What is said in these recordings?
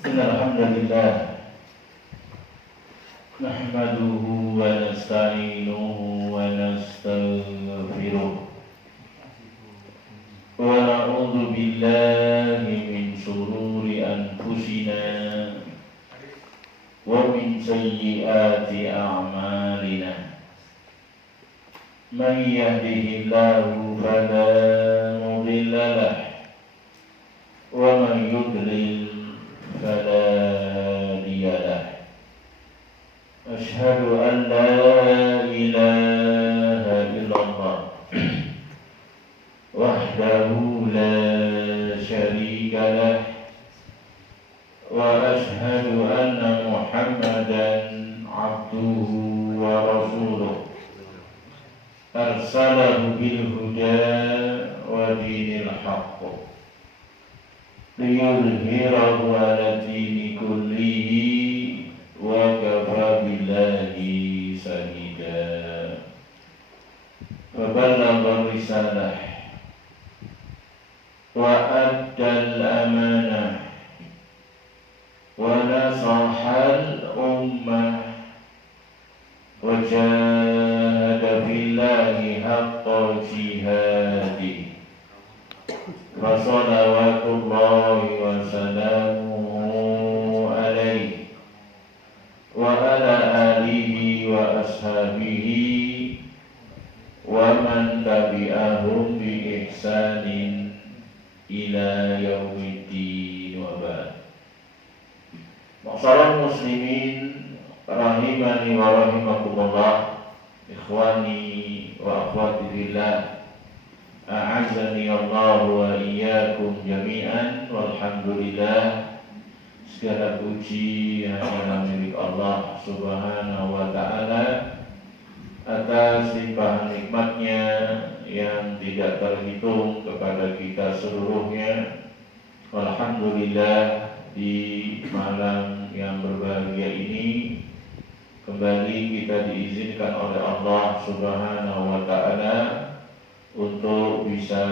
الحمد لله نحمده ونستعينه ونستغفره ونعوذ بالله من شرور أنفسنا ومن سيئات أعمالنا من يهده الله فلا مضل له ومن يضلل فلا هادي له أشهد أن لا إله إلا الله وحده لا شريك له وأشهد أن محمدا عبده ورسوله أرسله بالهدى ودين الحق ليظهره على الدين كله وكفى بالله شهيدا فبلغ الرسالة وأدى الأمانة ونصح الأمة وجاهد في الله حق جهاده فصلوات الله وسلامه عليه وعلى آله وأصحابه ومن تبعهم بإحسان إلى يوم الدين وبعد. Ma'asyiral muslimin rahimani wa rahimakumullah, ikhwani wa akhwati fillah, a'azzani Allah wa iyyakum jami'an. Walhamdulillah, segala puji hanya milik Allah Subhanahu wa ta'ala atas limpahan nikmatnya yang tidak terhitung kepada kita seluruhnya. Alhamdulillah, di malam yang berbahagia ini kembali kita diizinkan oleh Allah Subhanahu wa ta'ala untuk bisa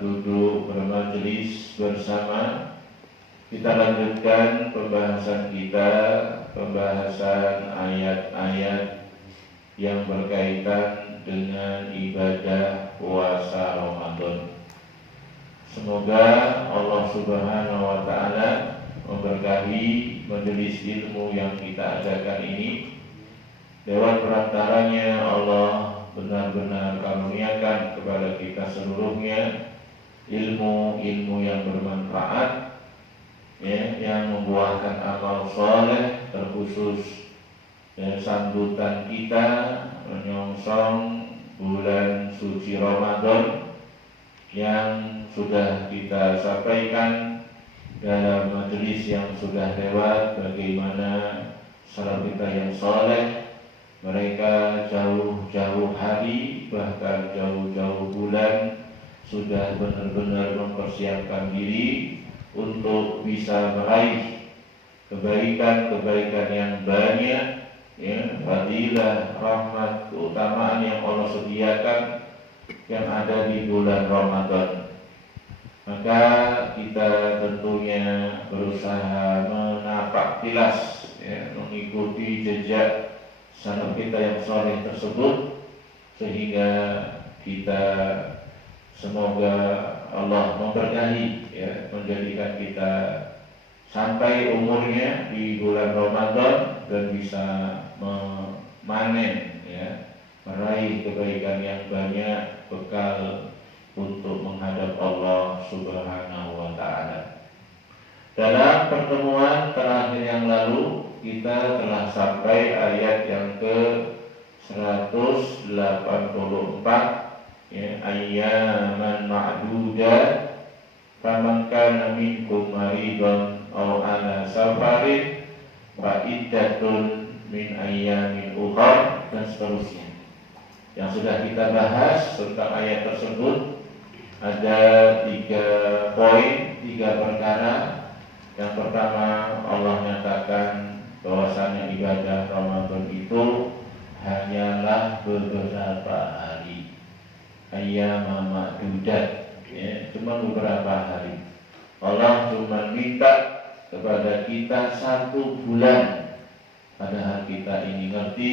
duduk bermajelis bersama. Kita lanjutkan pembahasan kita, pembahasan ayat-ayat yang berkaitan dengan ibadah puasa Ramadan. Semoga Allah Subhanahu wa ta'ala memberkahi majelis ilmu yang kita adakan ini. Lewat perantaranya Allah benar-benar karuniakan kepada kita seluruhnya ilmu-ilmu yang bermanfaat, ya, yang membuahkan amal soleh, terkhusus sambutan kita menyongsong bulan suci Ramadan yang sudah kita sampaikan dalam majelis yang sudah lewat, bagaimana salat kita yang soleh. Mereka jauh-jauh hari, bahkan jauh-jauh bulan sudah benar-benar mempersiapkan diri untuk bisa meraih kebaikan-kebaikan yang banyak, ya, fadilah, rahmat, keutamaan yang Allah sediakan yang ada di bulan Ramadan. Maka kita tentunya berusaha menapak tilas, ya, mengikuti jejak salaf kita yang soleh tersebut, sehingga kita semoga Allah memberkahi, ya, menjadikan kita sampai umurnya di bulan Ramadan dan bisa memanen, ya, meraih kebaikan yang banyak, bekal untuk menghadap Allah Subhanahu wa ta'ala. Dalam pertemuan terakhir yang lalu kita telah sampai ayat yang ke 184, ya, ayyaman ma'dudat faman kana minkum maridan aw ala safarin fa iddatun min ayyamin ukhra, dan seterusnya. Yang sudah kita bahas tentang ayat tersebut ada 3 poin, 3 perkara. Yang pertama, Allah nyatakan bahwasanya ibadah Ramadan itu hanyalah beberapa hari, ayyama ma'dudat, ya, cuma beberapa hari. Allah cuma minta kepada kita 1 bulan. Padahal kita ini ngerti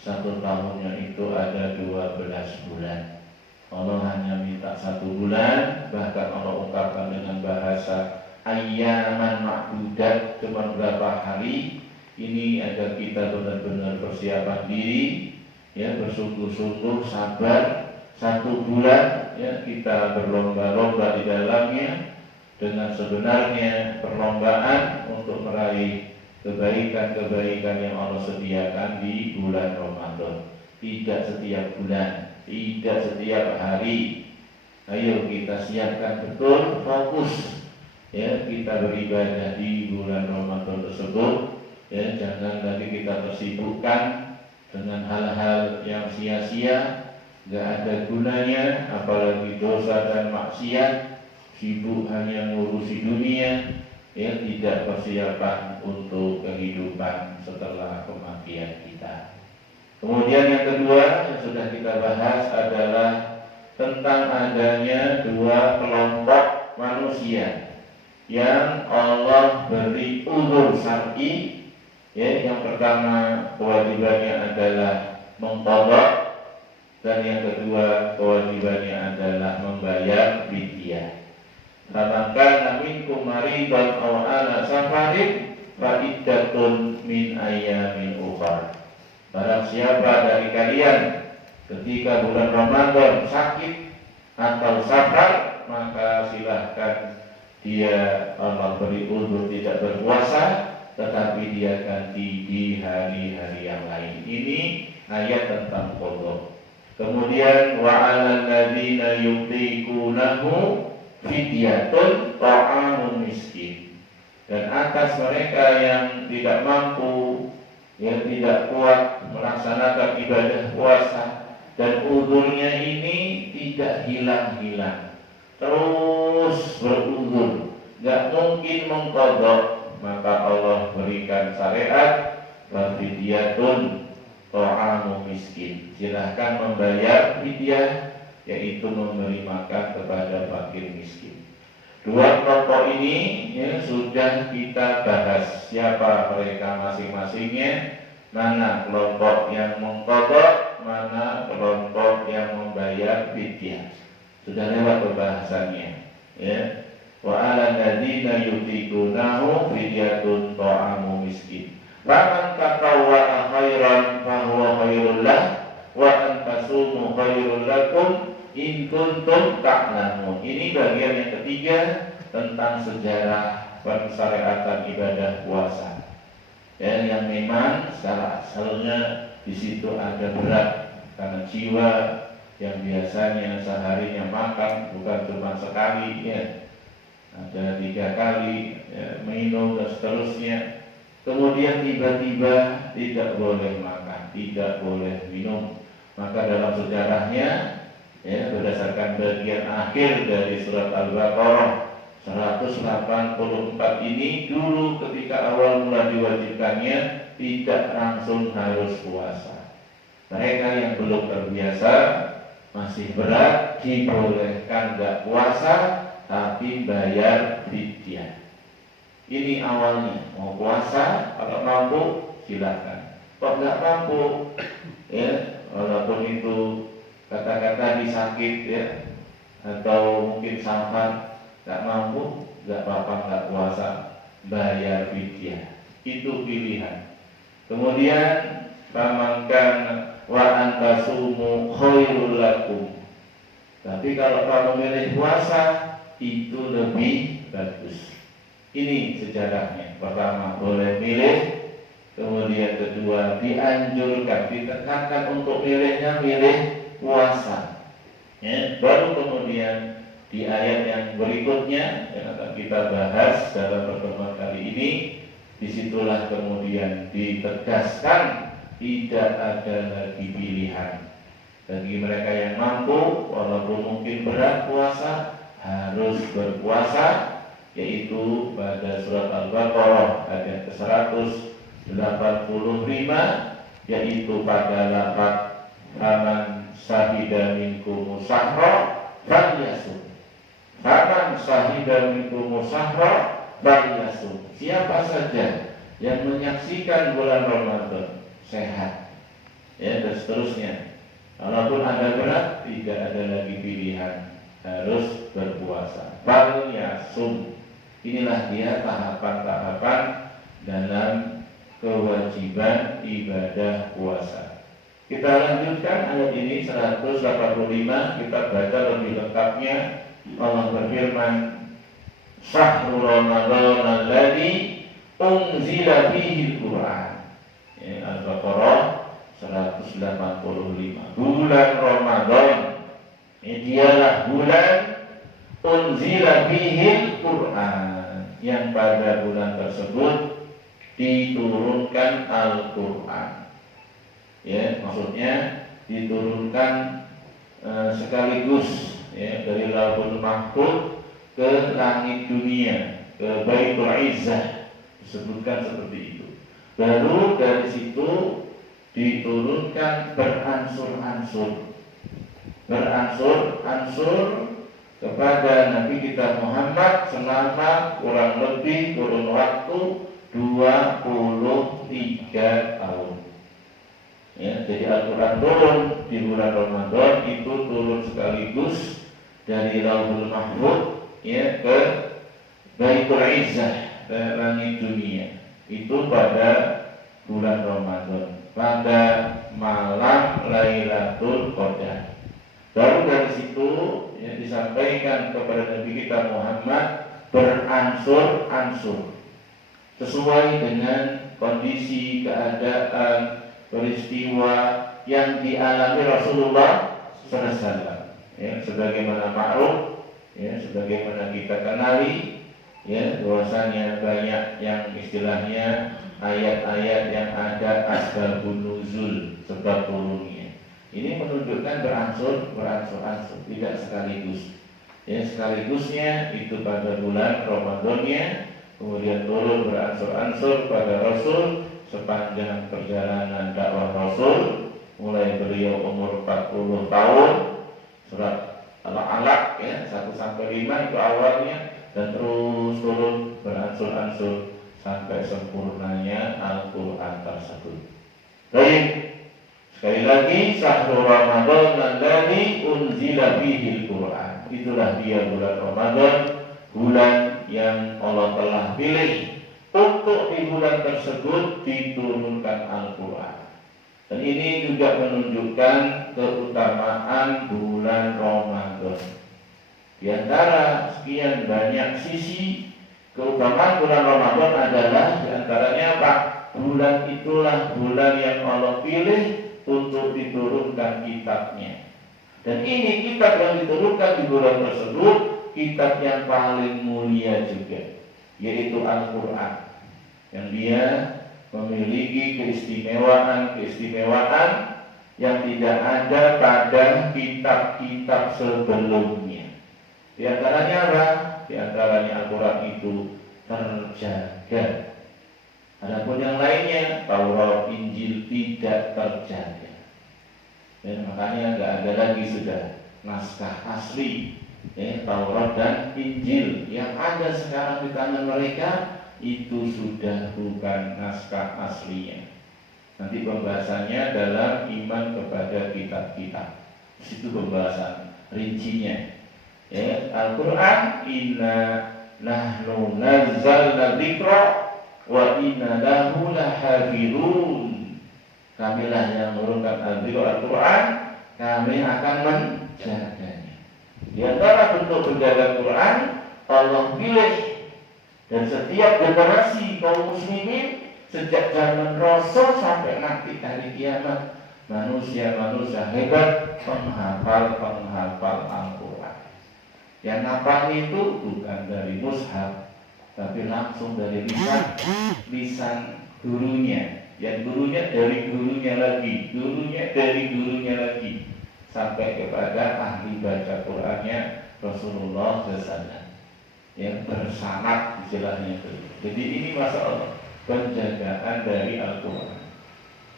1 tahunnya itu ada 12 bulan. Allah hanya minta 1 bulan, bahkan Allah ungkapkan dengan bahasa ayyaman ma'dudat, cuma berapa hari. Ini agar kita benar-benar persiapan diri, ya, bersungguh-sungguh sabar 1 bulan, ya, kita berlomba-lomba di dalamnya dengan sebenarnya perlombaan untuk meraih kebaikan-kebaikan yang Allah sediakan di bulan Ramadan. Tidak setiap bulan, tidak setiap hari. Ayo kita siapkan betul, fokus, ya, kita beribadah di bulan Ramadan tersebut. Ya, jangan nanti kita tersibukkan dengan hal-hal yang sia-sia, gak ada gunanya, apalagi dosa dan maksiat. Sibuk hanya ngurusi dunia, ya, tidak persiapan untuk kehidupan setelah kematian kita. Kemudian yang kedua yang sudah kita bahas adalah tentang adanya 2 kelompok manusia yang Allah beri uzur syar'i. Ya, yang pertama kewajibannya adalah mengqadha, dan yang kedua kewajibannya adalah membayar fidyah. Faman kana minkum maridan aw ala safarin fa iddatun min ayyamin ukhra. Barang siapa dari kalian ketika bulan Ramadan sakit atau safar, maka silahkan dia Allah beri uzur tidak berpuasa, tetapi dia ganti di hari-hari yang lain. Ini ayat tentang qadha. Kemudian wa 'alal ladzina yutiqunahu fidyatun ta'amun miskin. Dan atas mereka yang tidak mampu, yang tidak kuat melaksanakan ibadah puasa, dan uzurnya ini tidak hilang-hilang, terus beruzur, gak mungkin mengqadha, maka Allah berikan syariat fidyatun ta'amu miskin. Silahkan membayar fidyah, yaitu memberi makan kepada fakir miskin. 2 kelompok ini, ya, sudah kita bahas siapa mereka masing-masingnya, mana kelompok yang mengqadha, mana kelompok yang membayar fidyah. Sudah lewat pembahasannya, ya. Wa 'alal ladzina yutiqunahu fidyatun ta'amu miskin. Faman tatawwa'a khairan fa huwa khairul lah wa an tasumu khairul lakum in kuntum ta'lamun. Ini bagian yang ketiga tentang sejarah pensyariatan ibadah puasa. Ya, yang memang secara asalnya di situ ada berat karena jiwa yang biasanya seharinya makan bukan cuma sekali, ya, ada 3 kali, ya, minum dan seterusnya. Kemudian tiba-tiba tidak boleh makan, tidak boleh minum. Maka dalam sejarahnya, ya, berdasarkan bagian akhir dari surat Al-Baqarah 184 ini, dulu ketika awal mula diwajibkannya tidak langsung harus puasa. Mereka yang belum terbiasa, masih berat, dibolehkan gak puasa tapi bayar fidyah. Ini awalnya, mau puasa kalau mampu silakan. Kok nggak mampu, ya, walaupun itu kata-kata disakit, ya, atau mungkin safar, nggak mampu, nggak apa-apa, nggak puasa, bayar fidyah. Itu pilihan. Kemudian famankan wa antasumu khairul lakum. Tapi kalau kamu milih puasa, itu lebih bagus. Ini sejarahnya. Pertama boleh milih, kemudian kedua dianjurkan, ditekankan untuk milihnya milih puasa, ya. Baru kemudian di ayat yang berikutnya yang akan kita bahas dalam pertemuan kali ini, disitulah kemudian ditegaskan tidak ada lagi pilihan bagi mereka yang mampu, walaupun mungkin berat puasa, harus berpuasa, yaitu pada surat Al-Baqarah ayat ke-185, yaitu pada lafaz faman syahida minkum syahra falyasum. Faman syahida minkum syahra falyasum. Siapa saja yang menyaksikan bulan Ramadan sehat, ya, dan seterusnya. Walaupun ada berat, tidak ada lagi pilihan, harus berpuasa. Falyasum. Inilah dia tahapan-tahapan dalam kewajiban ibadah puasa. Kita lanjutkan ayat ini 185. Kita baca lebih lengkapnya. Allah berfirman, Syahrul Ramadan alladzi unzila fihi al-Qur'an. Al-Baqarah 185. Bulan Ramadan, ini dialah bulan unzila fihi al-Qur'an, yang pada bulan tersebut diturunkan Al-Qur'an. Ya, maksudnya diturunkan sekaligus, ya, dari Lauhul Mahfuz ke langit dunia, ke Baitul Izzah, disebutkan seperti itu. Baru dari situ diturunkan beransur-ansur kepada Nabi kita Muhammad selama kurang lebih kurun waktu 23 tahun. Ya, jadi Al-Quran turun di bulan Ramadan itu turun sekaligus dari Lauhul Mahfuz, ya, ke Baitul Izzah, ke langit dunia. Itu pada bulan Ramadan, pada malam Lailatul Qadar. Baru dari situ, ya, disampaikan kepada Nabi kita Muhammad beransur-ansur sesuai dengan kondisi, keadaan, peristiwa yang dialami Rasulullah SAW. Ya, sebagaimana ma'ruf, ya, sebagaimana kita kenali, ya, bahwasanya banyak yang istilahnya ayat-ayat yang ada asbabun nuzul, sebab turunnya. Ini menunjukkan beransur-ansur, tidak sekaligus. Ya, sekaligusnya itu pada bulan Ramadannya, kemudian turun beransur-ansur pada Rasul sepanjang perjalanan dakwah Rasul, mulai beliau umur 40 tahun, surat Al-Alaq, ya, 1-5 itu awalnya, dan terus turun beransur-ansur sampai sempurnanya Al-Quran tersebut. Baik, sekali lagi, Syahrul Ramadan alladzi unzila fihi al-Quran. Itulah dia bulan Ramadan, bulan yang Allah telah pilih untuk di bulan tersebut diturunkan Al-Quran. Dan ini juga menunjukkan keutamaan bulan Ramadan. Di antara sekian banyak sisi keutamaan bulan Ramadan adalah diantaranya apa? Bulan itulah bulan yang Allah pilih untuk diturunkan kitabnya. Dan ini kitab yang diturunkan di bulan tersebut, kitab yang paling mulia juga, yaitu Al-Quran, yang dia memiliki keistimewaan yang tidak ada pada kitab-kitab sebelumnya. Di antaranya apa? Di antaranya Al-Quran itu terjaga. Adapun yang lainnya, Taurat, Injil tidak terjaga. Dan makanya nggak ada lagi sudah naskah asli, ya, Taurat dan Injil yang ada sekarang di tangan mereka itu sudah bukan naskah aslinya. Nanti pembahasannya dalam iman kepada kitab-kitab. Situ pembahasan rincinya. Ya, Al-Quran, inna nahnu nazzalna dzikra wa inna lahu lahafizun. Kamilah yang menurunkan Al-Quran, kami akan menjaganya. Di antara bentuk penjaga Quran, Allah pilih, dan setiap generasi kaum muslimin sejak zaman Rasul sampai nanti hari kiamat, manusia-manusia hebat penghafal Al-Quran. Yang hafal itu bukan dari mushaf, tapi langsung dari lisan gurunya. Yang gurunya dari gurunya lagi, gurunya dari gurunya lagi, sampai kepada ahli baca Qurannya Rasulullah SAW yang bersanad istilahnya itu. Jadi ini masalah penjagaan dari Al-Quran.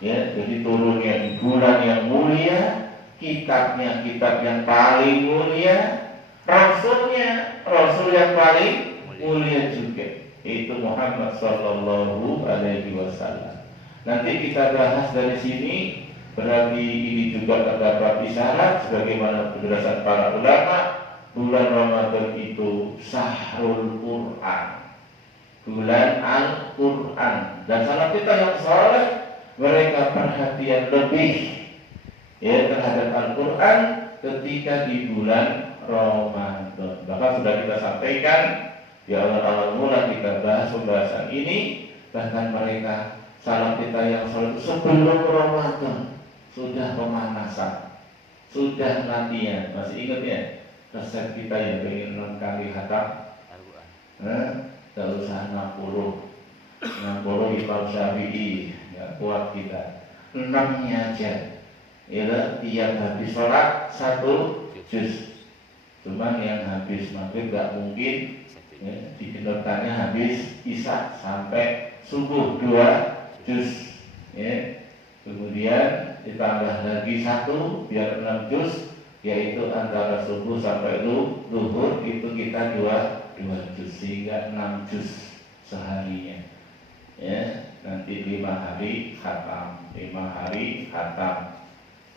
Ya, jadi turunnya di bulan yang mulia, kitabnya kitab yang paling mulia, Rasulnya Rasul yang paling mulia juga. itu Muhammad Sallallahu Alaihi Wasallam. Nanti kita bahas dari sini. Berarti ini juga terdapat isyarat sebagaimana penjelasan para ulama, bulan Ramadan itu syahrul Quran, bulan Al-Quran. Dan salah kita yang soleh, mereka perhatian lebih ya terhadap Al-Quran ketika di bulan Ramadan. Bahkan sudah kita sampaikan di awal-awal mula kita bahas pembahasan ini, bahkan mereka salah kita yang soleh sebelum Ramadan sudah pemanasan, sudah latihan. Masih ingat ya resep kita yang pengen 6 kali khatam? Tidak usah 60 Imam Syafi'i, nggak kuat kita. 6-nya aja. Ya, tiap habis sholat 1 juz. Cuman yang habis maghrib nggak mungkin ya, digenapkannya habis isya sampai subuh 2 juz. Ya. Kemudian ditambah lagi 1 biar 6 juz, yaitu antara subuh sampai zuhur itu kita 2 juz sehingga 6 juz seharinya. Ya, nanti 5 hari khatam, 5 hari khatam.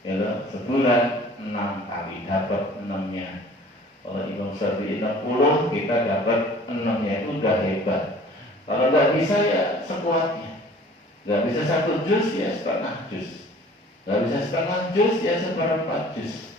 Ya, sebulan 6 kali dapat 6-nya. Kalau Imam Syafi'i 60 kita dapat 6-nya itu udah hebat. Kalau nggak bisa ya sekuatnya. Nggak bisa 1 juz ya setengah juz. Nggak bisa setengah juz ya 1/4 juz.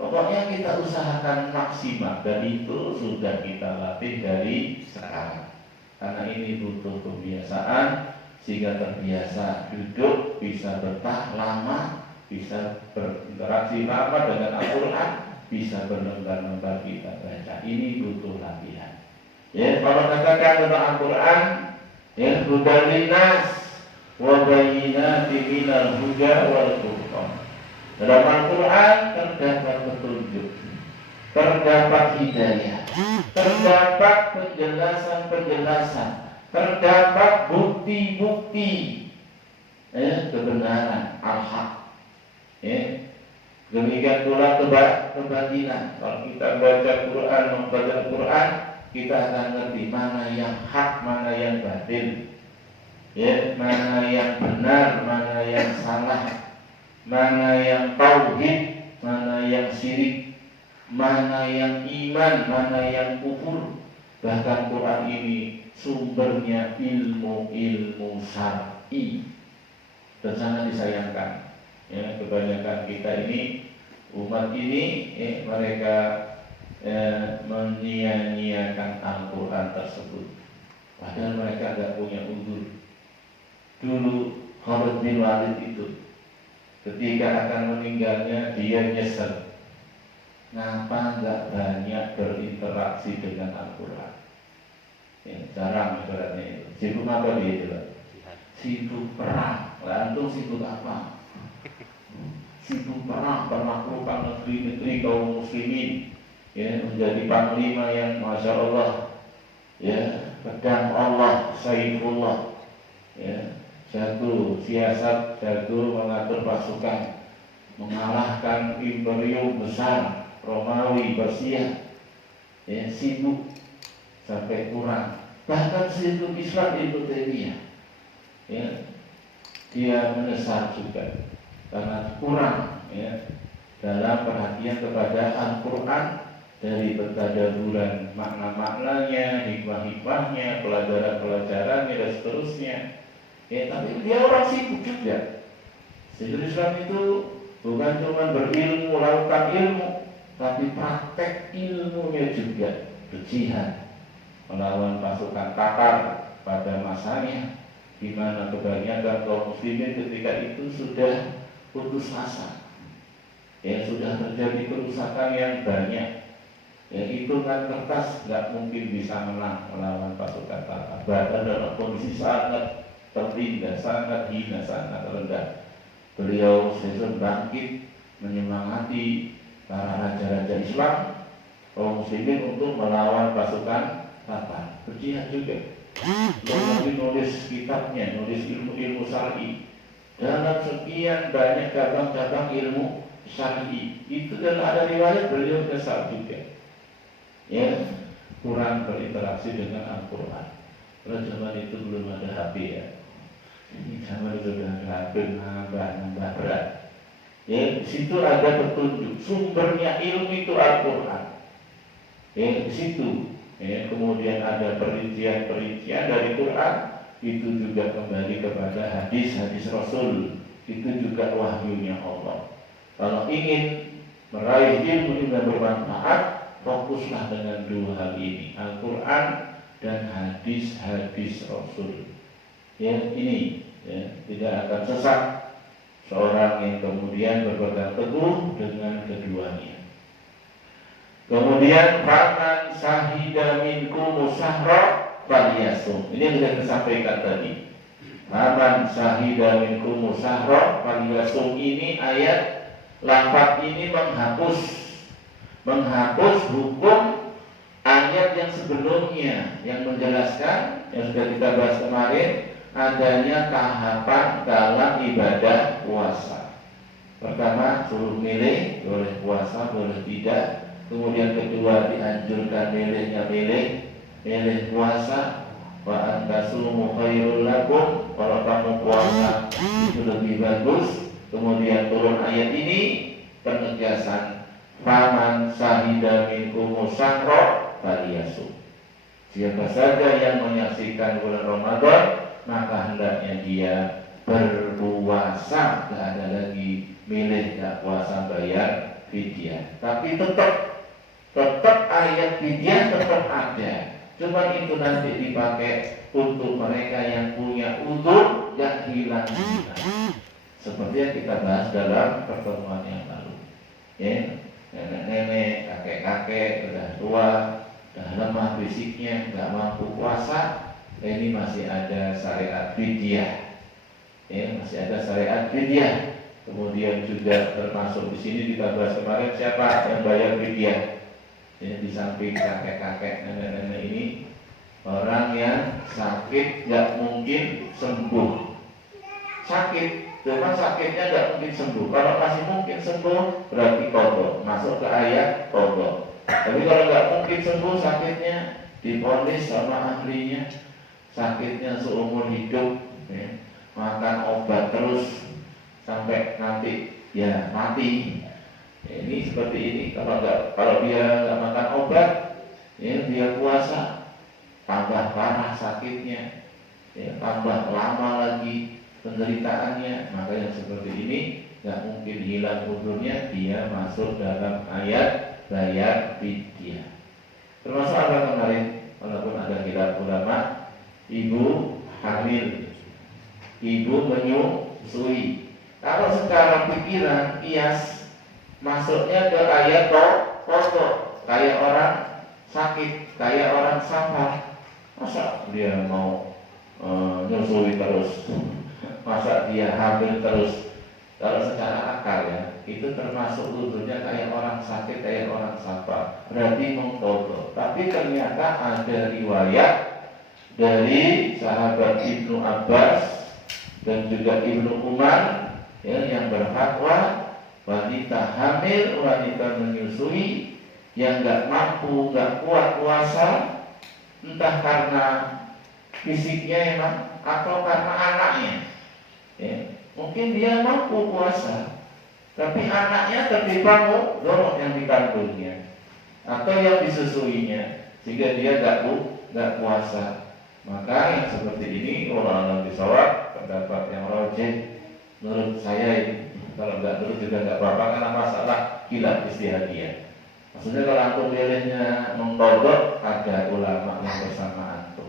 Pokoknya kita usahakan maksimal, dan itu sudah kita latih dari sekarang. Karena ini butuh kebiasaan, sehingga terbiasa duduk, bisa betah lama, bisa berinteraksi lama dengan Al-Quran, bisa berlembar-lembar kita baca. Ini butuh latihan. Ya, kalau katakan tentang Al-Quran, ya, hudan linnas wa bayyinatin minal huda wal furqan. Dalam Al-Quran terdapat petunjuk, terdapat hidayah, terdapat penjelasan-penjelasan, terdapat bukti-bukti kebenaran al-haq. Demikian pula kebatilan. Kalau kita baca Quran, membaca Quran, kita akan ngerti mana yang hak, mana yang batil, ya, mana yang benar, mana yang salah, mana yang tauhid, mana yang syirik, mana yang iman, mana yang kufur. Bahkan Quran ini sumbernya ilmu-ilmu syar'i, dan sangat disayangkan. Ya, kebanyakan kita ini, umat ini, mereka menyia-nyiakan Al-Quran tersebut. Padahal mereka tidak punya uzur. Dulu Khalid bin Walid itu ketika akan meninggalnya dia nyesel, ngapa nggak banyak berinteraksi dengan Al-Quran. Ya, jarang ibaratnya itu. Sibuk apa dia coba? Sibuk perang. Antum sibuk apa? Sibuk perang, penaklukan negeri-negeri kaum muslimin, ya, menjadi panglima yang masya Allah, ya, pedang Allah, saifullah, ya, jago siasat, jago mengatur pasukan, mengalahkan imperium besar Romawi Persia, ya, sibuk sampai kurang. Bahkan sibuk Islam Ibnu Taimiyah, ya, dia menyesal juga karena kurang, ya, dalam perhatian kepada Al-Quran, dari bertadaburan makna-maknanya, hikmah-hikmahnya, pelajaran-pelajarannya dan seterusnya. Ya, tapi dia orang sibuk juga. Sehingga Islam itu bukan cuma berilmu, melakukan ilmu, tapi praktek ilmunya juga. Berjihad melawan pasukan Tatar pada masanya, di mana kebanyakan kaum muslimin ketika itu sudah putus asa, ya, sudah terjadi kerusakan yang banyak. Ya, hitungan kertas nggak mungkin bisa menang melawan pasukan Tatar. Bahkan dalam kondisi sangat tertindas, sangat hina, sangat rendah, beliau selalu bangkit menyemangati para raja-raja Islam, kaum muslimin untuk melawan pasukan Tatar. Berjihad juga. Beliau nulis kitabnya, nulis ilmu-ilmu syar'i. Dalam sekian banyak cabang-cabang ilmu syar'i itu, dan ada riwayat beliau kesal juga. Ya, kurang berinteraksi dengan Al-Quran. Karena zaman itu belum ada HP ya. Ini zaman itu sudah ada HP, nambah berat. Ya, di situ ada petunjuk. Sumbernya ilmu itu Al-Quran. Ya, di situ. Ya, kemudian ada perincian-perincian dari Quran. Itu juga kembali kepada hadis-hadis Rasul. Itu juga wahyunya Allah. Kalau ingin meraih ilmu yang bermanfaat, fokuslah dengan dua hal ini, Al-Quran dan hadis-hadis Rasul. Ya, ini ya, tidak akan sesat seorang yang kemudian berpegang teguh dengan keduanya. Kemudian faman sahida minkum musahra falyasum. Ini yang sudah disampaikan tadi. Faman sahida minkum musahra falyasum, ini ayat lafaz ini menghapus hukum ayat yang sebelumnya yang menjelaskan, yang sudah kita bahas kemarin, adanya tahapan dalam ibadah puasa. Pertama, suruh milih, boleh puasa, boleh tidak. Kemudian kedua, dianjurkan milih puasa. Wa antasumu khairul lakum, kalau kamu puasa itu lebih bagus. Kemudian turun ayat ini, penegasan faman sahida minkum musahra falyasum. Siapa saja yang menyaksikan bulan Ramadan, maka hendaknya dia berpuasa. Tidak ada lagi milih tak puasa bayar fidyah. Tapi tetap ayat fidyah tetap ada. Cuma itu nanti dipakai untuk mereka yang punya uzur yang hilang. Seperti yang kita bahas dalam pertemuan yang lalu. Ya, nenek-nenek, kakek-kakek, sudah tua, sudah lemah fisiknya, nggak mampu puasa, ini masih ada syariat fidyah. Ya, masih ada syariat fidyah. Kemudian juga termasuk di sini kita bahas kemarin siapa yang bayar fidyah. Ya, di samping kakek-kakek, nenek-nenek ini, orang yang sakit nggak mungkin sembuh. Sakit, cuma sakitnya nggak mungkin sembuh. Kalau masih mungkin sembuh, berarti qadha, masuk ke ayat qadha. Tapi kalau nggak mungkin sembuh sakitnya, divonis sama ahlinya, sakitnya seumur hidup, ya, makan obat terus sampai nanti ya mati. Ya, ini seperti ini. Kalau dia nggak makan obat, ya, dia puasa, tambah parah sakitnya, ya, tambah lama lagi penderitaannya. Maka yang seperti ini nggak mungkin hilang uzurnya, dia masuk dalam ayat bayar fidyah. Termasuk apa kemarin, walaupun ada khilaf ulama, ibu hamil, ibu menyusui. Kalau secara pikiran kias, masuknya ke ayat qadha, kayak orang sakit, kayak orang sabar. Masa dia mau nyusui terus? Masa dia hamil terus? Kalau secara akal ya, itu termasuk uzurnya kayak orang sakit, kayak orang sabar, berarti mengqadha. Tapi ternyata ada riwayat dari sahabat Ibnu Abbas dan juga Ibnu Umar, ya, yang berfatwa wanita hamil, wanita menyusui yang nggak mampu, nggak kuat puasa, entah karena fisiknya emang atau karena anaknya, ya, mungkin dia mampu puasa, tapi anaknya tertimpa dorong yang dikandungnya atau yang disusuinya, sehingga dia nggak puasa. Maka yang seperti ini, wallahu a'lam, pendapat yang rajih menurut saya ini. Kalau nggak terus juga nggak apa-apa, karena masalah khilaf ijtihadiyah. Maksudnya kalau antum milihnya mengqadha, ada ulama yang bersama antum.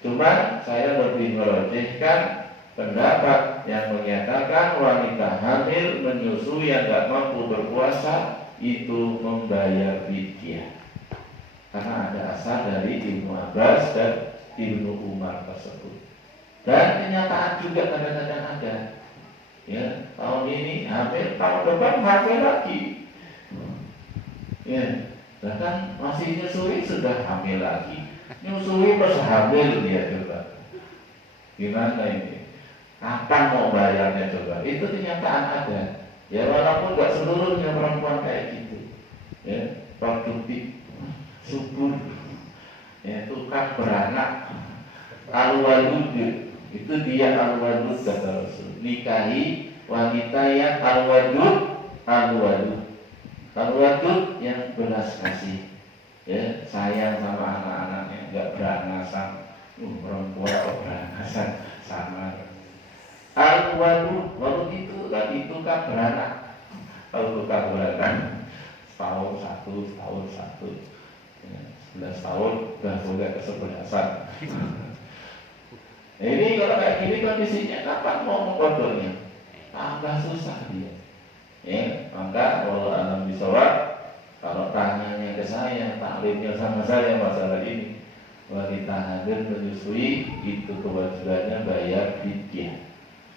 Cuma saya lebih merajihkan pendapat yang menyatakan wanita hamil menyusui yang nggak mampu berpuasa itu membayar fidyah, karena ada asal dari Ibnu Abbas dan Ibnu Umar tersebut. Dan kenyataan juga kadang-kadang ada. Ya, tahun ini hamil, tahun depan hamil lagi. Ya, bahkan masih nyusui sudah hamil lagi. Nyusui pas hamil dia coba. Gimana ini? Kapan mau bayarnya coba? Itu kenyataan ada. Ya, walaupun gak seluruhnya perempuan kayak gitu. Ya, produktif, subur, ya, tukang beranak, al-walud, itu dia al-walud kata Rasul. Nikahi wanita yang al-walud, al-walud yang belas kasih, ya, sayang sama anak-anaknya, nggak berangasan. Perempuan kok berangasan sama. Al-walud itu kan beranak. Kalau tukang beranak setahun satu, ya, 11 tahun udah boleh kesebelasan. Nah, ini kalau kayak gini kondisinya kapan mau mengkodoknya? Tambah susah dia. Ya, maka kalau alam bisawab, kalau tanyanya ke saya, taklimnya sama saya masalah ini, wanita hamil menyusui itu kewajibannya bayar fidyah,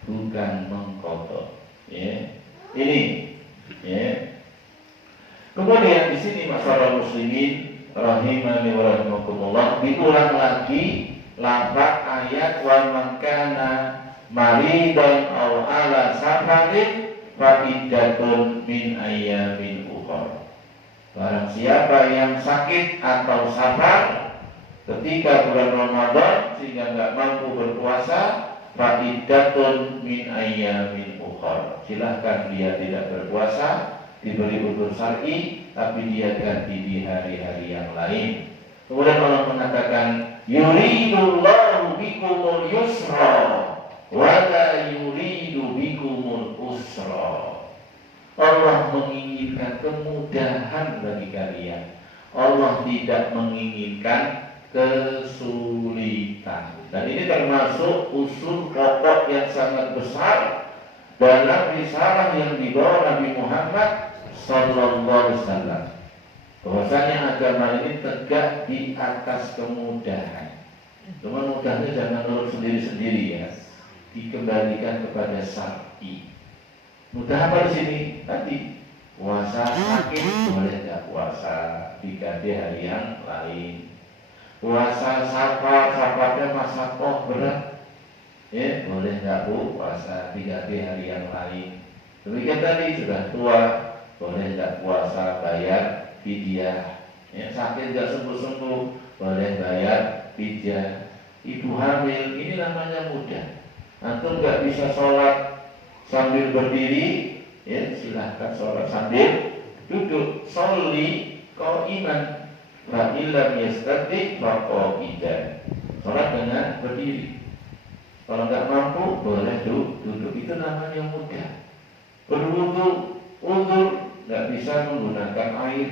bukan mengkodok. Ya, ini. Ya. Kemudian di sini masalah muslimin rahimani wa rahimakumullah, diulang lagi lafaz ayat wa man kana maridan aw ala safarin fa iddatun min ayyamin ukhra. Barang siapa yang sakit atau safar ketika bulan Ramadan sehingga enggak mampu berpuasa, fa iddatun min ayyamin ukhra. Silahkan dia tidak berpuasa, diberi udzur syar'i, tapi dia ganti di hari-hari yang lain. Kemudian Allah mengatakan yuridullahu bikumul yusra wa la yuridu bikumul usra. Allah menginginkan kemudahan bagi kalian. Allah tidak menginginkan kesulitan. Dan ini termasuk usul pokok yang sangat besar dalam risalah yang dibawa Nabi Muhammad sallallahu alaihi wasallam. Bahwasanya agama ini tegak di atas kemudahan. Cuma mudahnya jangan menurut sendiri-sendiri ya. Dikembalikan kepada syar'i. Mudah apa di sini? Tadi puasa sakit boleh tidak puasa, diganti hari yang lain. Puasa safarnya masa berat, ya boleh tidak puasa, diganti hari yang lain. Demikian tadi sudah tua, boleh tidak puasa, bayar fidyah. Ya, sakit tidak sembuh-sembuh, boleh bayar fidyah. Ibu hamil, ini namanya mudah. Antum nggak bisa sholat sambil berdiri, ya silahkan sholat sambil duduk. Sholli qa'iman, fa illam yastati' fa qa'idan. Sholat dengan berdiri. Kalau nggak mampu, boleh duduk. Itu namanya mudah. Berwudu, udzur, nggak bisa menggunakan air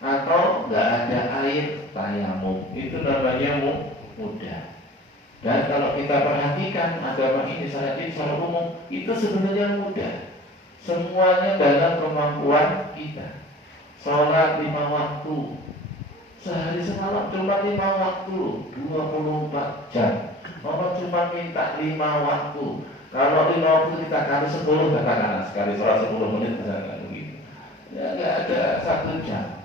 atau nggak ada air, tayamum. Itu namanya mudah. Dan kalau kita perhatikan agama ini secara umum, itu sebenarnya mudah. Semuanya dalam kemampuan kita. Sholat 5 waktu, sehari semalam cuma 5 waktu, 24 jam. Allah cuma minta 5 waktu. Kalau 5 waktu kita kali 10, katakanlah sekali sholat 10 menit misalkan begitu. Ya nggak ada 1 jam,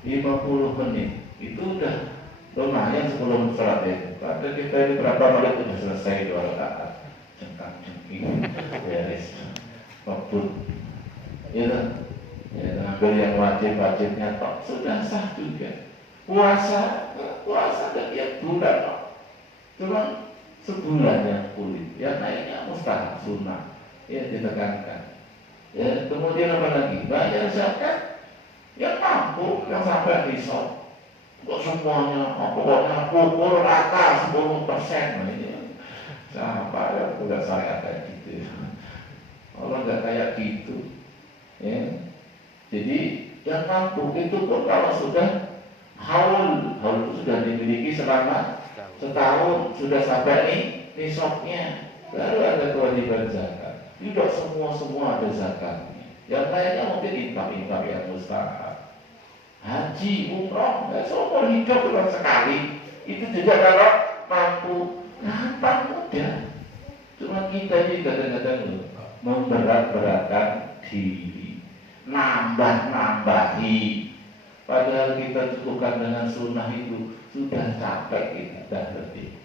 50 menit. Itu udah lumayan sebelum sholat itu. Karena kita ini berapa menit sudah selesai 2 rakaat, cengkang-cengking, beres, kebut, ya, ambil yang wajib-wajibnya, tok sudah sah juga. Puasa tiap bulan, cuma sebulan yang kulit, yang lainnya mustahab sunnah, ya ditekankan. Ya, kemudian apa lagi? Bayar zakat, yang mampu, yang sampai risau. Kok semuanya, pokoknya pukul rata 10%. Nah, ini siapa ya udah saya kayak gitu. Allah nggak kayak gitu. Ya. Jadi yang mampu itu pun kalau sudah haul itu sudah dimiliki selama setahun, sudah sampai nisabnya, baru ada kewajiban zakat. Tidak semua ada zakatnya. Yang lainnya mungkin infak yang mustahab. Haji, umroh, seumur hidup cuma sekali. Itu juga kalau mampu, gampang mudah. Cuma kita ini kadang-kadang memberat-beratkan diri, nambah-nambahi. Padahal kita cukupkan dengan sunnah itu sudah capek kita, dah lebih.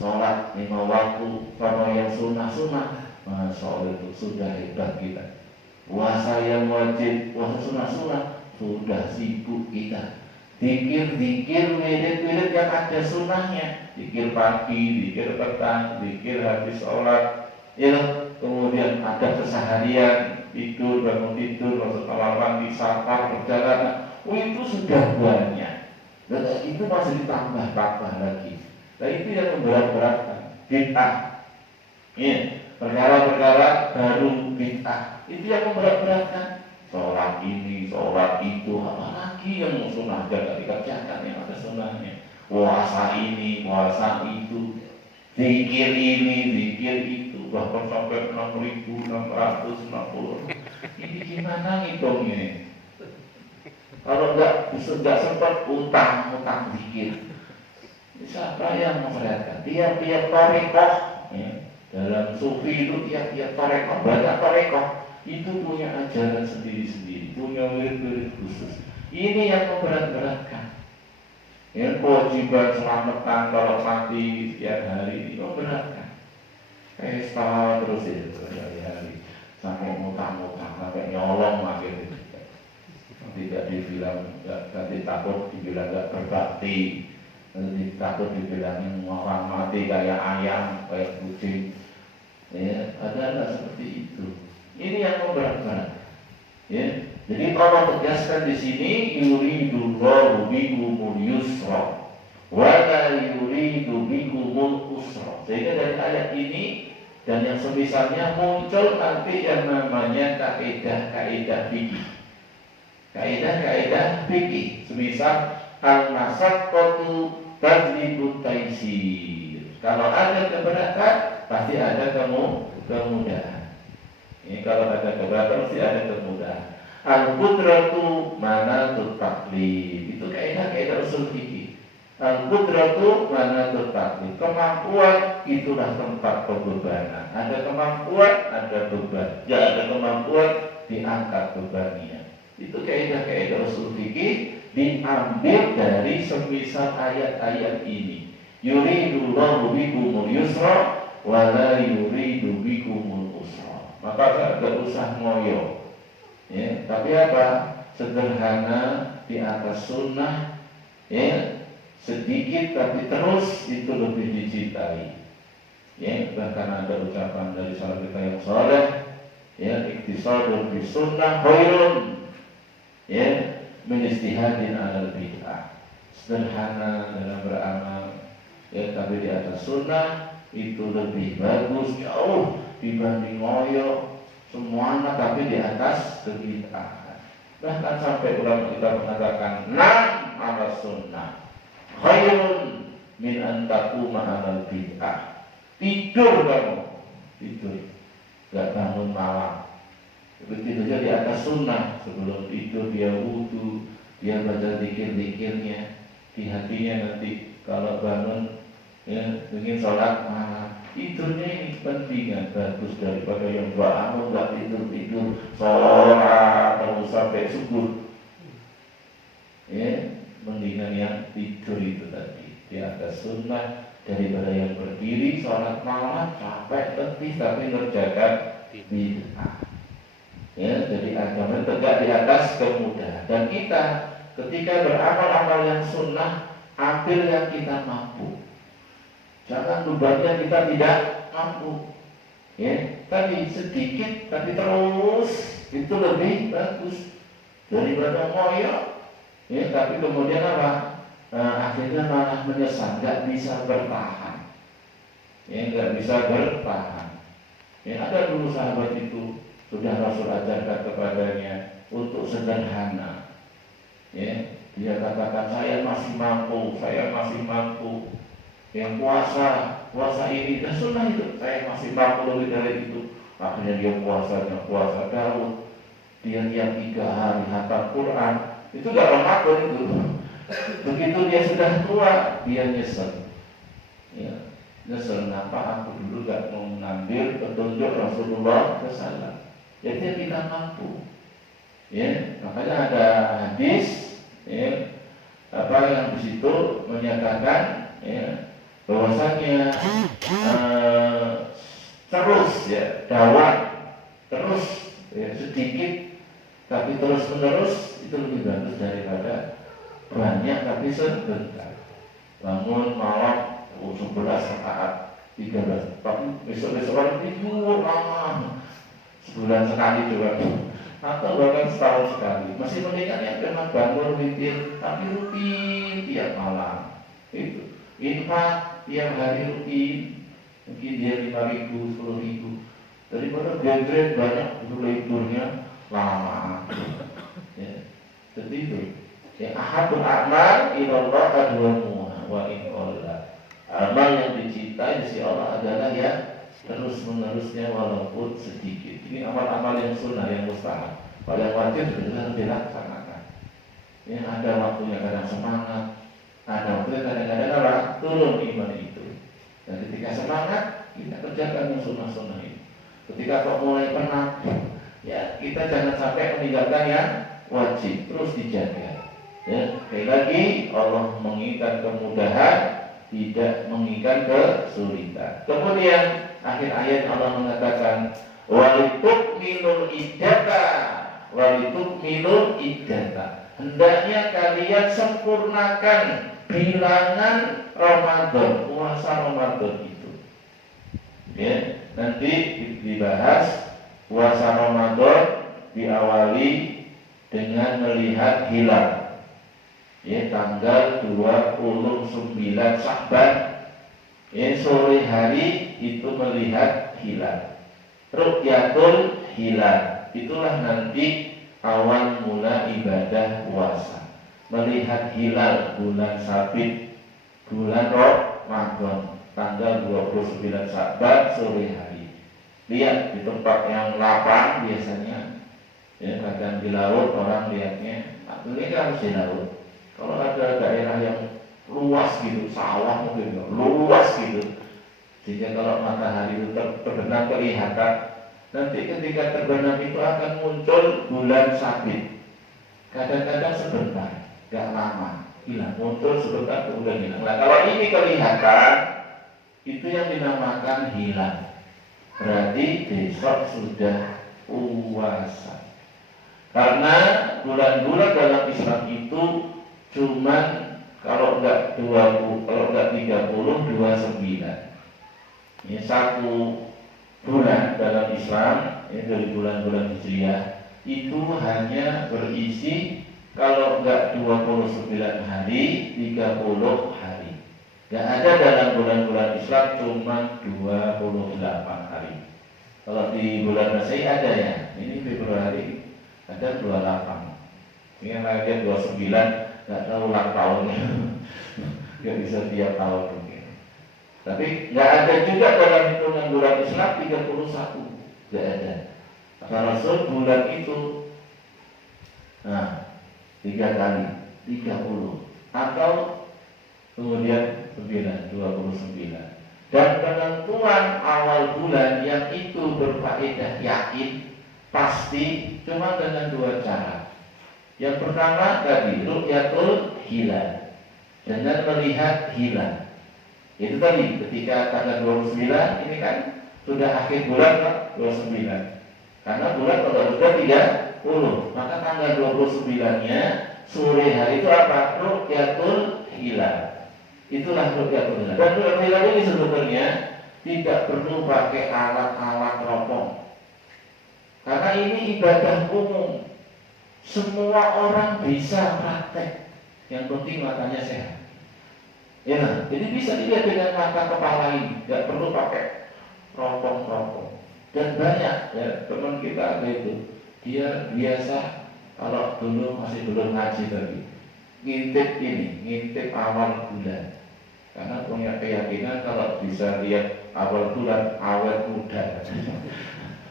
Sholat 5 waktu, kalau yang sunnah-sunnah, Masya Allah itu sudah hebat kita. Puasa yang wajib, puasa sunnah-sunnah, sudah sibuk kita. Zikir-zikir, wirid-wirid yang ada sunnahnya. Zikir pagi, zikir petang, zikir habis sholat. Ya, kemudian ada keseharian, tidur, bangun tidur, masuk kamar mandi, safar, perjalanan. Oh, itu sudah banyak. Dan itu masih ditambah-tambah lagi. Nah, itu yang memberat-beratkan. Bid'ah. Ya, perkara-perkara baru bid'ah. Itu yang memberat-beratkan. Sholat ini, sholat itu, apalagi yang sunnah aja gak dikerjakan, yang ada sunnahnya. Puasa ini, puasa itu, zikir ini, zikir itu, bahkan sampai 6.660. Ini gimana ngitungnya? Kalau nggak sempat utang zikir, siapa yang memperhatikan? Tiap-tiap tarekoh, ya, dalam sufi itu tiap-tiap tarekoh, banyak tarekoh itu punya ajaran sendiri-sendiri, punya wirid-wirid khusus. Ini yang memberat-beratkan. Ya, kewajiban selamatan kalau mati setiap hari itu memberatkan. Pesta terus ya, hari-hari sampai mutang-mutang, sampai nyolong akhirnya. Tidak dibilang, nanti takut dibilang gak berbakti, nanti takut dibilangin orang mati kayak ayam, kayak kucing. Ya, ada seperti itu. Ini yang memberat-berat. Ya, jadi Allah tegaskan di sini, yuridullahu bikumul yusra wa la yuridu bikumul usra. Sehingga dari ayat ini dan yang semisalnya muncul nanti yang namanya kaidah-kaidah fikih. Kaidah-kaidah fikih, semisal al-masyaqqatu tajlibu taysir. Kalau ada keberatan, pasti ada kemudahan. Ini kalau ada keberatan, pasti ada kemudahan. Al-qudratu manatut taklif. Itu kaidah-kaidah usul fikih. Al-qudratu manatut taklif. Kemampuan itulah tempat pembebanan. Ada kemampuan, ada beban. Tidak ada kemampuan, diangkat bebannya. Itu kaidah-kaidah usul fikih diambil dari semisal ayat-ayat ini. Yuridullahu bikumul yusra wa la yuridu bikumul usra. Maka tidak usah ngoyo. Ya, tapi apa? Sederhana di atas sunnah, ya, sedikit tapi terus itu lebih dicintai. Ya, bahkan ada ucapan dari salah kita yang saleh, ya, iktisadul bi sunnah khairun, ya, min istihadin alal bid'ah. Sederhana dalam beramal, ya, tapi di atas sunnah itu lebih bagus jauh dibanding ngoyo semuanya tapi di atas kebid'ahan. Bahkan sampai ulama kita mengatakan nam ala sunnah khairun min an taquma ala bid'ah. Tidur kamu, tidur, gak bangun malam. Begitu saja di atas sunnah. Sebelum tidur dia wudu, dia baca zikir-zikirnya, di hatinya nanti kalau bangun, ya, ingin sholat malam. Tidurnya ini penting, bagus daripada yang bangun gak tidur sholat terus sampai subuh. Ya, mendingan yang tidur itu tadi di atas sunnah daripada yang berdiri sholat malam capek letih tapi ngerjakan bid'ah. Ya, jadi agama tegak di atas kemudahan. Dan kita ketika beramal-amal yang sunnah, ambil yang kita mampu. Jangan bebannya kita tidak mampu. Ya, tadi sedikit tapi terus itu lebih bagus daripada ngoyo. Ya, tapi kemudian apa? Akhirnya malah menyesal, nggak bisa bertahan. Ya, nggak bisa bertahan. Ya, ada dulu sahabat itu sudah Rasul ajarkan kepadanya untuk sederhana. Ya, dia katakan saya masih mampu. Yang puasa ini dan sunnah itu saya masih mampu lebih dari itu. Akhirnya dia puasa Daud. Dia tiap 3 hari hatam Quran. Itu gak Ramadan itu. Begitu dia sudah tua, dia nyesel. Ya, nyesel kenapa aku dulu gak mau mengambil petunjuk Rasulullah SAW. Jadi kita mampu. Ya, makanya ada hadis, ya, apa yang di situ menyatakan, ya, bahwasanya terus, ya, dawat terus, ya, sedikit tapi terus menerus itu lebih bagus daripada banyak tapi sebentar. Bangun malam 11 rakaat 13, tapi besok-besok hari tidur lama, sebulan sekali juga, atau bahkan setahun sekali. Masih mendingan yang memang bangun witir tapi rutin tiap malam. Itu infak tiap hari rutin, mungkin dia 5.000, 10.000, daripada gendret banyak dulu liburnya lama. Ya, jadi itu. Ya, ahabul a'mal ilallah adwamuha wa in qalla. Amal yang dicintai di Allah adalah yang terus menerusnya walaupun sedikit. Ini amal-amal yang sunnah, yang mustahab. Kalau yang wajib harus dilaksanakan. Yang ada waktunya kadang semangat, ada waktunya kadang-kadang apa? Turun iman itu. Dan ketika semangat kita kerjakan yang sunnah-sunnah itu. Ketika kok mulai penat, ya kita jangan sampai meninggalkan yang wajib, terus dijaga. Ya, sekali lagi Allah menginginkan kemudahan, tidak menginginkan kesulitan. Kemudian akhir ayat Allah mengatakan walitukmilul iddata. Hendaknya kalian sempurnakan bilangan Ramadan, puasa Ramadan itu. Ya, nanti dibahas puasa Ramadan diawali dengan melihat hilal. Ya, tanggal 29 Sya'ban, ya, sore hari itu melihat hilal. Ru'yatul hilal, itulah nanti awal mula ibadah puasa. Melihat hilal bulan sabit, bulan Ramadan, tanggal 29 Sya'ban sore hari. Lihat di tempat yang lapang biasanya, ya, kadang di laut orang lihatnya, ini harus di laut. Kalau ada daerah yang luas gitu, sawah mungkin luas gitu, sehingga kalau matahari itu terbenam kelihatan, nanti ketika terbenam itu akan muncul bulan sabit. Kadang-kadang sebentar, gak lama, hilang, muncul sebentar kemudian hilang. Nah, kalau ini kelihatan, itu yang dinamakan hilang. Berarti besok sudah puasa. Karena bulan-bulan dalam Islam itu cuman kalau enggak 20, kalau enggak 30, 29. Ini satu bulan dalam Islam, ya, dari bulan-bulan Hijriah itu hanya berisi kalau enggak 29 hari, 30 hari. Enggak ada dalam bulan-bulan Islam cuma 28 hari. Kalau di bulan Masehi ada ya, ini Februari ada 28. Ini yang lainnya 29. Nggak tahu ulang tahunnya, nggak bisa tiap tahun mungkin. Tapi nggak ada juga dalam hitungan bulan Islam 31, nggak ada. Kata Rasul bulan itu, nah 3 kali 30 atau kemudian 29. Dan penentuan awal bulan yang itu berfaedah yakin pasti cuma dengan 2 cara. Yang pertama tadi ru'yatul hilal, dengan melihat hilal. Itu tadi ketika tanggal 29 ini kan sudah akhir bulan kan 29. Karena bulan kalau sudah 30, maka tanggal 29-nya sore hari itu apa? Ru'yatul hilal. Itulah ru'yatul hilal. Dan ru'yatul hilal ini sebetulnya tidak perlu pakai alat-alat teropong. Karena ini ibadah umum. Semua orang bisa praktek, yang penting matanya sehat. Ya, jadi bisa dilihat dengan mata kepala ini, nggak perlu pakai teropong-teropong. Dan banyak ya teman kita ada itu, dia biasa kalau dulu masih belum ngaji tadi, ngintip awal bulan, karena punya keyakinan kalau bisa lihat awal bulan awet muda.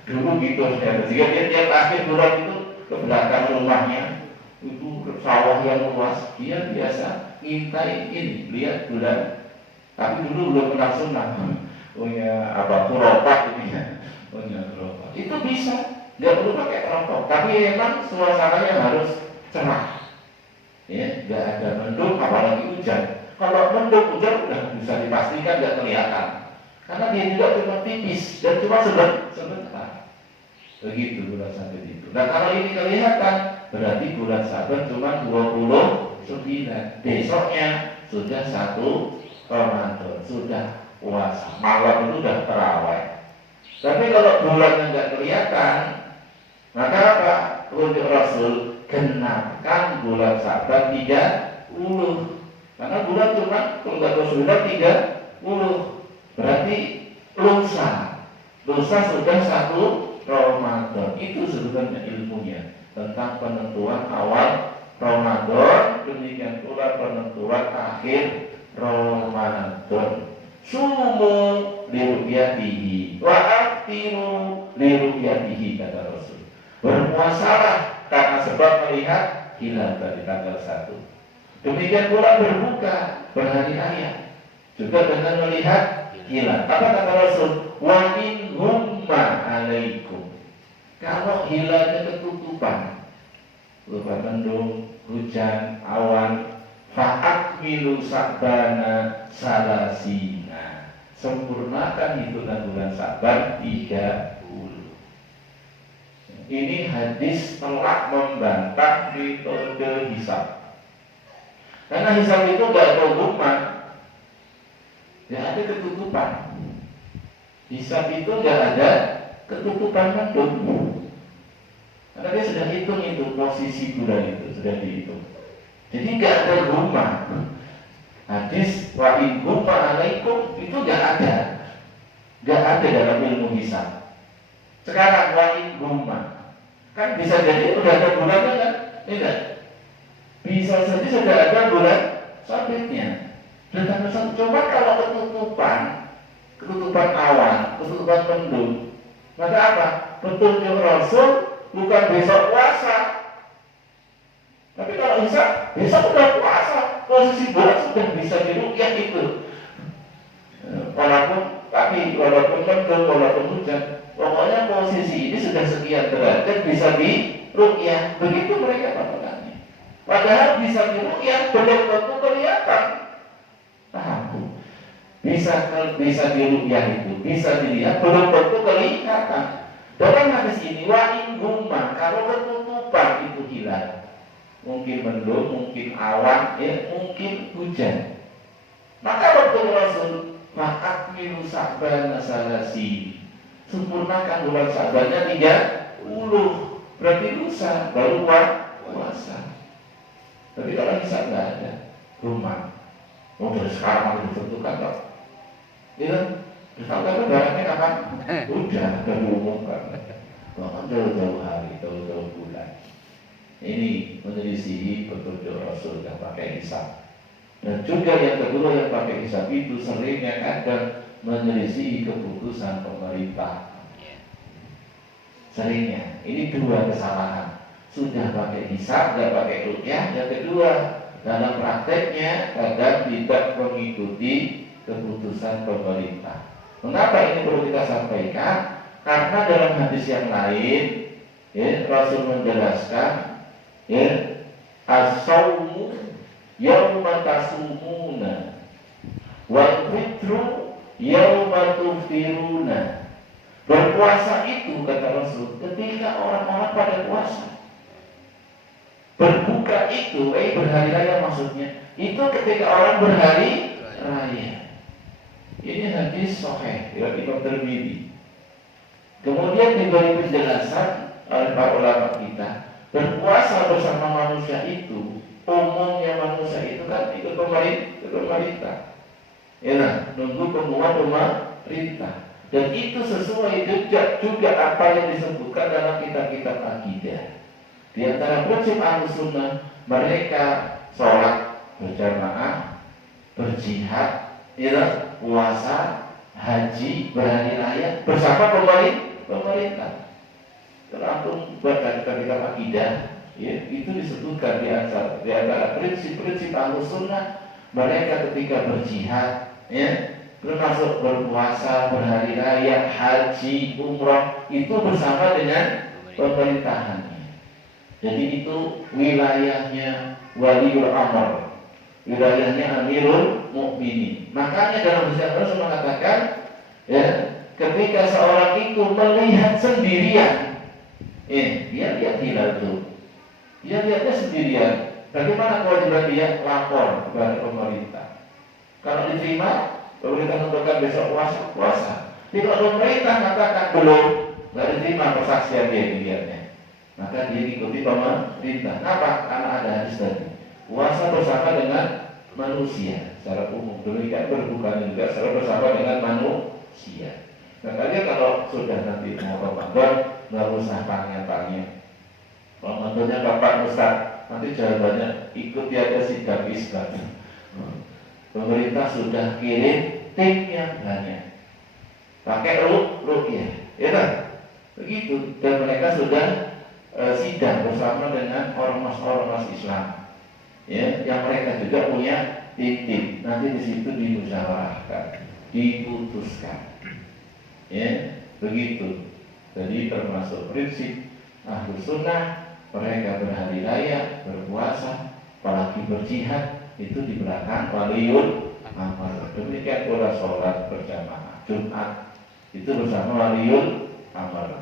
Dulu gitu ya, jika dia tiap akhir bulan itu ke belakang rumahnya itu sawah yang luas, dia biasa ngintai ini, lihat bulan. Tapi dulu belum kenal sunnah, punya apa khurafat ini ya, punya khurafat. Itu bisa, nggak perlu pakai teropong, tapi emang suasananya harus cerah, ya, nggak ada mendung, apalagi hujan. Kalau mendung hujan udah bisa dipastikan nggak kelihatan, karena dia juga cuma tipis dan cuma sebentar. Begitu bulan Saban itu. Nah kalau ini kelihatan, berarti bulan Saban cuma 29 Besoknya sudah 1 Ramadan, sudah puasa. Malam itu sudah terawih. Tapi kalau bulannya nggak kelihatan, maka apa? Untuk Rasul genapkan bulan Sa'ban 30. Karena bulan cuma kalau nggak sudah 30. Berarti lusa sudah 1 Ramadan. Itu sebenarnya ilmunya tentang penentuan awal Ramadan, demikian pula penentuan akhir Ramadan. Sumu liru'yatihi wa aftiru liru'yatihi, kata Rasul. Berpuasalah karena sebab melihat hilal dari tanggal 1. Demikian pula berbuka berhari raya juga dengan melihat hilal. Apa kata Rasul? Wa in humma alaikum. Kalau hilalnya ketutupan, berupa mendung, hujan, awan, fa'akmilu Sa'bana salasina. Sempurnakan hitungan bulan Sa'ban 30. Ini hadis telah membantah metode hisab. Karena hisab itu gak ada hubungan, gak ada ketutupan. Hisab itu gak ada ketutupan mendung. Karena dia sudah hitung itu posisi bulan itu sudah dihitung. Jadi gak ada rumah. Hadis wa in humma alaikum itu gak ada dalam ilmu hisab. Sekarang wa in humma kan bisa jadi udah ada bulannya kan? Tidak. Bisa saja sudah ada bulan sabitnya. Dan coba kalau ketutupan awan, ketutupan mendung, maka apa? Petunjuk Rasul bukan besok puasa. Tapi kalau bisa, besok sudah puasa. Posisi bulan sudah bisa diruqyah itu. Walaupun mendung, walaupun hujan, pokoknya posisi ini sudah sekian derajat bisa diruqyah. Begitu mereka patokannya. Padahal bisa diruqyah belum tentu kelihatan. Paham? Bisa diruqyah itu, bisa dilihat belum tentu kelihatan. Dalam hadis ini wa in humma, kalau ketutupan itu hilal. Mungkin mendung, mungkin awan, mungkin hujan. Maka waktu Rasul fa'akmilu Sa'bana salasina. Sempurnakan bulan Sa'bannya 30. Berarti lusa baru puasa. Tapi kalau hisab nggak ada rumah. Dari sekarang harus ditentukan kok. Iya, ditentukan barangnya kapan? Udah diumumkan. Bahkan jauh-jauh hari, jauh-jauh bulan. Ini menyelisihi petunjuk Rasul yang pakai hisab. Dan juga yang kedua yang pakai hisab itu seringnya kadang menyelisihi keputusan pemerintah. Seringnya, ini 2 kesalahan. Sudah pakai hisab, tidak pakai ruqyah. Yang kedua, dalam prakteknya kadang tidak mengikuti keputusan pemerintah. Mengapa ini perlu kita sampaikan? Karena dalam hadis yang lain, Rasul menjelaskan, as-sawmu yawma tasumuna wal fitru yawma tuftiruna. Berpuasa itu, kata Rasul, ketika orang-orang pada puasa. Berbuka itu, berhari raya maksudnya, itu ketika orang berhari raya. Ini hadis sahih dari Imam Tirmidzi. Kemudian diberi penjelasan oleh para ulama kita, berpuasa bersama manusia itu, umumnya manusia itu kan ikut pemerintah. Nunggu pengumuman pemerintah. Dan itu sesuai juga apa yang disebutkan dalam kitab-kitab akidah. Di antara prinsip Ahlussunnah, mereka sholat berjamaah, berjihad, puasa, haji, berhari raya bersama pemerintah. Tergantung baca kitab akidah, itu disebutkan di antara prinsip-prinsip Ahlussunnah, mereka ketika berjihad, termasuk berpuasa, berhari raya, haji, umrah, itu bersama dengan pemerintahannya. Jadi itu wilayahnya waliul amr, wilayahnya Amirul Mukminin. Makanya dalam hadis Rasul mengatakan, ketika seorang itu melihat sendirian, dia lihat hilal itu, dia lihatnya sendirian, Bagaimana kewajiban dia? Lapor kepada pemerintah. Kalau diterima, pemerintah menentukan besok puasa. Kalau pemerintah katakan belum, nggak diterima persaksian dia, maka dia ikuti pemerintah. Kenapa? Karena ada hadis tadi. Puasa bersama dengan manusia secara umum, demikian berbuka juga secara bersama dengan manusia. Makanya kalau sudah nanti mau Ramadan, nggak usah tanya-tanya. Ramadannya kapan Ustaz? Nanti jawabannya ikuti aja sikap Islam. Pemerintah sudah kirim tim yang banyak, pakai ruqyah, ya kan? Begitu. Dan mereka sudah sidang bersama dengan ormas-ormas Islam, ya, yang mereka juga punya tim. Nanti di situ dimusyawarahkan, diputuskan, ya, begitu. Jadi termasuk prinsip Ahlus Sunnah, mereka berhari raya, berpuasa, apalagi berjihad, itu di belakang waliul amr. Demikian pula sholat berjamaah Jumat itu bersama waliul amr.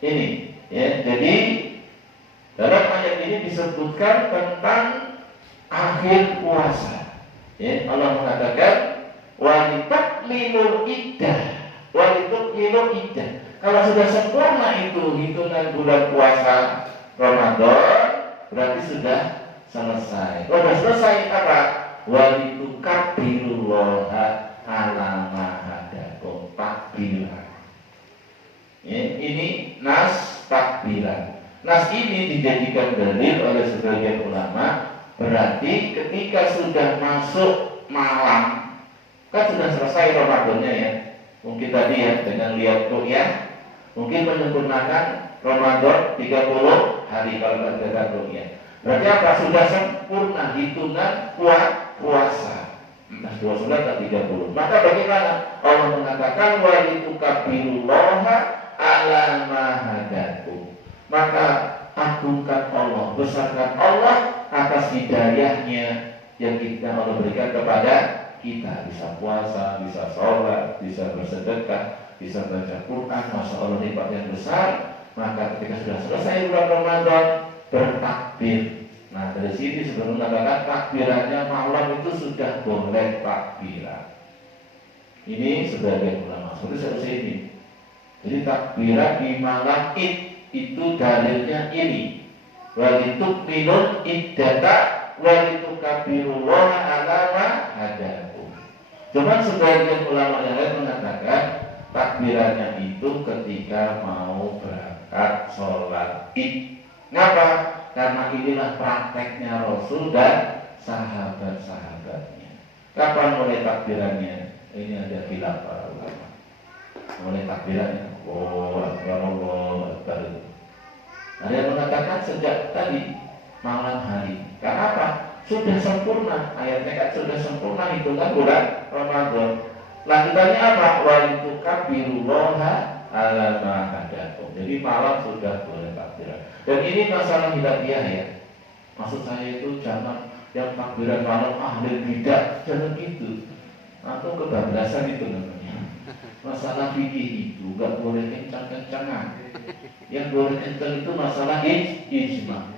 Ini, ya, jadi dalam ayat ini disebutkan tentang akhir puasa. Ya, Allah mengatakan walitukmilul iddah, walitukmilul iddah. Kalau sudah sempurna itu hitungan bulan puasa Ramadan, berarti sudah selesai. Kalau sudah selesai apa? Walitukabbirullaha ala ma hadakum, takbiran. Ya, ini nas takbiran. Nas ini dijadikan dalil oleh sebagian ulama, berarti ketika sudah masuk malam, kan sudah selesai Ramadannya, ya. Mungkin tadi ya dengan lihat ruqyah, mungkin menyempurnakan Ramadan 30 hari kalau ada ruqyah. Berarti apa? Sudah sempurna hitungan puasa. Entah 29 atau 30. Maka bagaimana? Allah mengatakan walitukabbirullaha ala ma hadakum. Maka agungkan Allah, besarkan Allah atas hidayahnya yang kita Allah berikan kepada kita. Bisa puasa, bisa sholat, bisa bersedekah, bisa baca Quran. Masya Allah nikmat yang besar. Maka ketika sudah selesai bulan Ramadan, bertakbir. Nah, dari sini sebelum mengatakan takbirannya malam itu sudah boleh takbiran. Ini sebagian ulama. Seperti ini. Jadi takbiran di malam Id itu dalilnya ini. Walitukminul iddata walitukabbirullaha ala ma hadakum. Cuman sebagian ulama yang lain mengatakan takbirannya itu ketika mau berangkat sholat Id. Kenapa? Karena inilah prakteknya Rasul dan sahabat-sahabatnya. Kapan mulai takbirannya? Ini ada khilaf para ulama. Mulai takbirannya, Allah Akbar. Ada yang mengatakan sejak tadi malam hari. Karena apa? Sudah sempurna. Ayatnya kan sudah sempurna hitungan bulan Ramadan. Lanjutannya apa? Walitukabbirullaha ala ma hadakum. Jadi malam sudah boleh takbiran. Dan ini masalah hidayah, ya. Maksud saya itu jangan yang takbiran malam ahli bidah, jangan gitu. Atau kebablasan itu namanya. Masalah fikih itu gak boleh kencang-kencangan. Yang boleh kencang itu masalah ijma.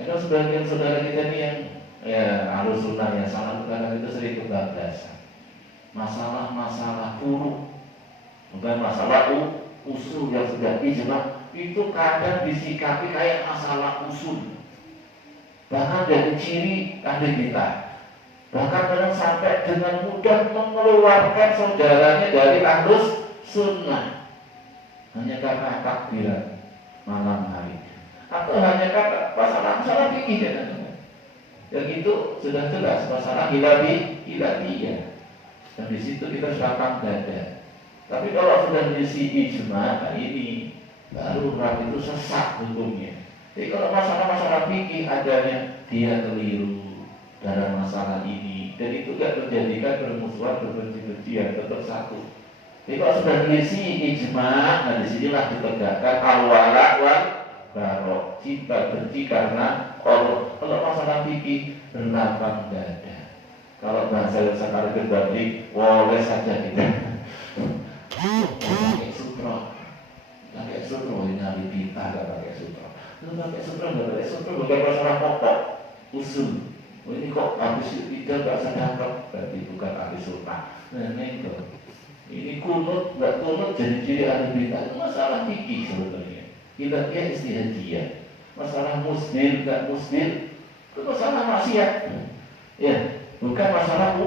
Karena sebagian saudara kita ini yang Ahlus Sunnah yang sangat kadang itu sering kebablasan. Masalah-masalah furu, bukan masalah usul yang sudah ijma, itu kadang disikapi kayak masalah usul. Bahkan dari ciri ahli kita, bahkan kadang sampai dengan mudah mengeluarkan saudaranya dari Ahlus Sunnah hanya karena takbiran malam hari, atau hanya karena masalah fikih dan yang itu sudah jelas masalah hilafiyah. Dan di situ kita lapang dada. Tapi kalau sudah diisi ijma, nah ini baru orang itu sesat hukumnya. Jadi kalau masalah-masalah fikih adanya dia keliru dalam masalah ini, dan itu tidak terjadikan bermusuhan, berbenci-bencian, tetap satu. Jadi kalau sudah diisi ijma, nah disinilah ditegakkan al-wala wal bara, cinta benci karena Allah. Kalau masalah fikih berlapang dada. Kalau bahasa sekarang berbalik, boleh saja kita pakai sutra, ini ahli bid'ah gak pakai sutra. Lu pakai sutra, gak pakai sutra, bukan masalah pokok. usul. Oh, ini kok habis tidak gak sedekah, berarti bukan ahli sunnah. Nah, ini kunut nggak kunut jadi ciri ahli bidah. Itu masalah fikih sebetulnya. Kita istihadiyah. Masalah muslim nggak muslim itu masalah maksiat. Ya, bukan masalah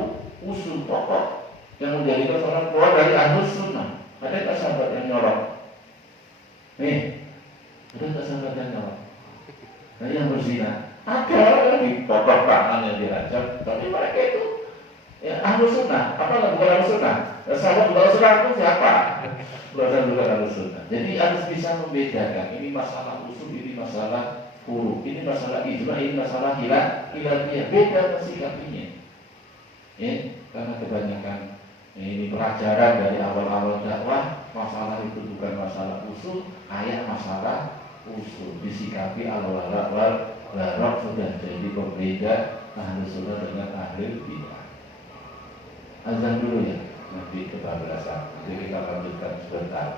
usul pokok yang menjadikan orang keluar dari ahli sunnah. Ada nggak sahabat yang nyolong? Nih, ada nggak sahabat yang nyolong? Nah, yang berzina ada yang dipotong tangannya dirajam, tapi mereka itu ya ahlu sunnah. Apa nggak bukan ahlu sunnah? Sahabat bukan ahlu sunnah itu siapa? Bukan ahlu sunnah. Jadi harus bisa membedakan. Ini masalah usul, ini masalah furu, ini masalah ijma, ini masalah hilafiyah. Beda sikapinya. Ya, karena kebanyakan ini pelajaran dari awal-awal dakwah, masalah itu bukan masalah usul, kayak masalah usul disikapi al-wala wal barok sudah jadi pembeda ahli sunnah dengan ahli bidah. Azan dulu ya, nanti kebablasan. Jadi kita lanjutkan sebentar.